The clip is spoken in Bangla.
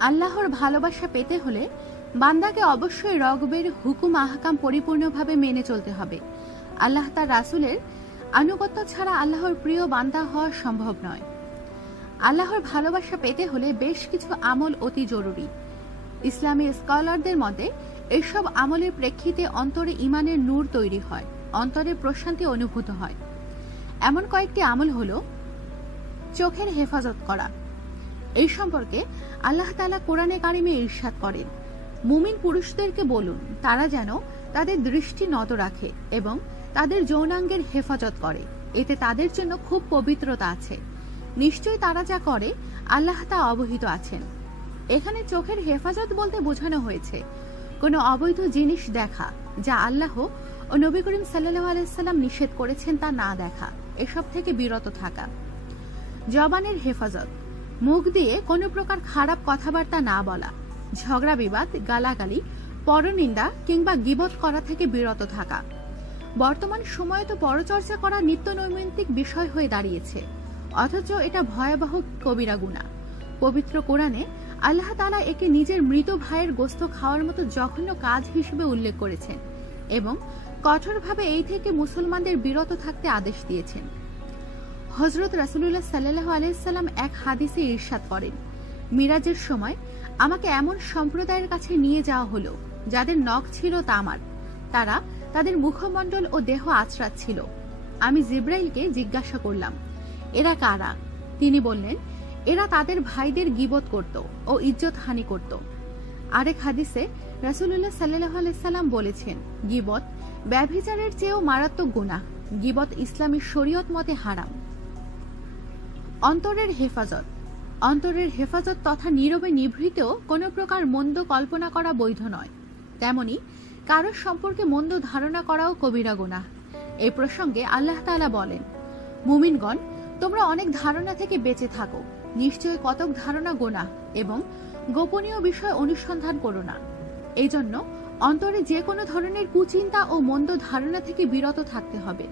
আল্লাহর ভালোবাসা পেতে হলে বান্দাকে অবশ্যই রগবের হুকুম আহকাম পরিপূর্ণভাবে মেনে চলতে হবে। আল্লাহ তার রাসুলের আনুগত্য ছাড়া আল্লাহর প্রিয় বান্দা হওয়া সম্ভব নয়। আল্লাহর ভালোবাসা পেতে হলে বেশ কিছু আমল অতি জরুরি। ইসলামী স্কলারদের মতে, এসব আমলের প্রেক্ষিতে অন্তরে ইমানের নূর তৈরি হয়, অন্তরে প্রশান্তি অনুভূত হয়। এমন কয়েকটি আমল হল, চোখের হেফাজত করা। এই সম্পর্কে আল্লাহ তালা কোরআনে কারিমে ঈর্ষাদ করেন। মুমিন পুরুষদেরকে বলুন, তারা যেন তাদের দৃষ্টি নত রাখে এবং তাদের যৌনাঙ্গের হেফাজত করে। এতে তাদের জন্য খুব পবিত্রতা আছে। নিশ্চয়ই তারা যা করে, আল্লাহ তা অবহিত আছেন। এখানে চোখের হেফাজত বলতে বোঝানো হয়েছে, কোনো অবৈধ জিনিস দেখা যা আল্লাহ ও নবী করিম সাল্লাহ আলাইসাল্লাম নিষেধ করেছেন তা না দেখা, এসব থেকে বিরত থাকা। জবানের হেফাজত মুখ দিয়ে কোনো প্রকার খারাপ কথাবার্তা না বলা, ঝগড়া বিবাদ, গালাগালি, পরনিন্দা কিংবা গিবত করা থেকে বিরত থাকা। বর্তমান সময়ে তো পরচর্চা করা নিত্য নৈমিত্তিক বিষয় হয়ে দাঁড়িয়েছে। অথচ এটা ভয়াবহ কবিরা গুণা। পবিত্র কোরআনে আল্লাহ তালা একে নিজের মৃত ভাইয়ের গোস্ত খাওয়ার মতো জঘন্য কাজ হিসেবে উল্লেখ করেছেন এবং কঠোরভাবে এই থেকে মুসলমানদের বিরত থাকতে আদেশ দিয়েছেন। হজরত রাসুল্লাহ সাল্লাহ আলাইসাল্লাম এক হাদিসে ঈর্ষাদ করেন, মিরাজের সময় আমাকে এমন সম্প্রদায়ের কাছে নিয়ে যাওয়া হলো, যাদের নখ ছিল তামার তারা তাদের মুখমণ্ডল ও দেহ আছড়াচ্ছিল আমি জিব্রাইলকে জিজ্ঞাসা করলাম, এরা কারা? তিনি বললেন, এরা তাদের ভাইদের গিবত করত ও ইজ্জত হানি করত। আরেক হাদিসে রাসুল্লাহ সাল্লাহ আলাইসাল্লাম বলেছেন, গিবত ব্যভিচারের চেয়েও মারাত্মক গুণা গিবত ইসলামী শরীয়ত মতে হারাম। অন্তরের হেফাজত। অন্তরের হেফাজত তথা নীরবে নিভৃতেও কোনো প্রকার মন্দ কল্পনা করা বৈধ নয়। তেমনি, কারোর সম্পর্কে মন্দ ধারণা করাও কবিরা গুণা এই প্রসঙ্গে আল্লাহ তালা বলেন, মুমিনগণ, তোমরা অনেক ধারণা থেকে বেঁচে থাকো। নিশ্চয় কতক ধারণা গোনা এবং গোপনীয় বিষয় অনুসন্ধান করো না। এই জন্য অন্তরে যে কোনো ধরনের কুচিন্তা ও মন্দ ধারণা থেকে বিরত থাকতে হবে।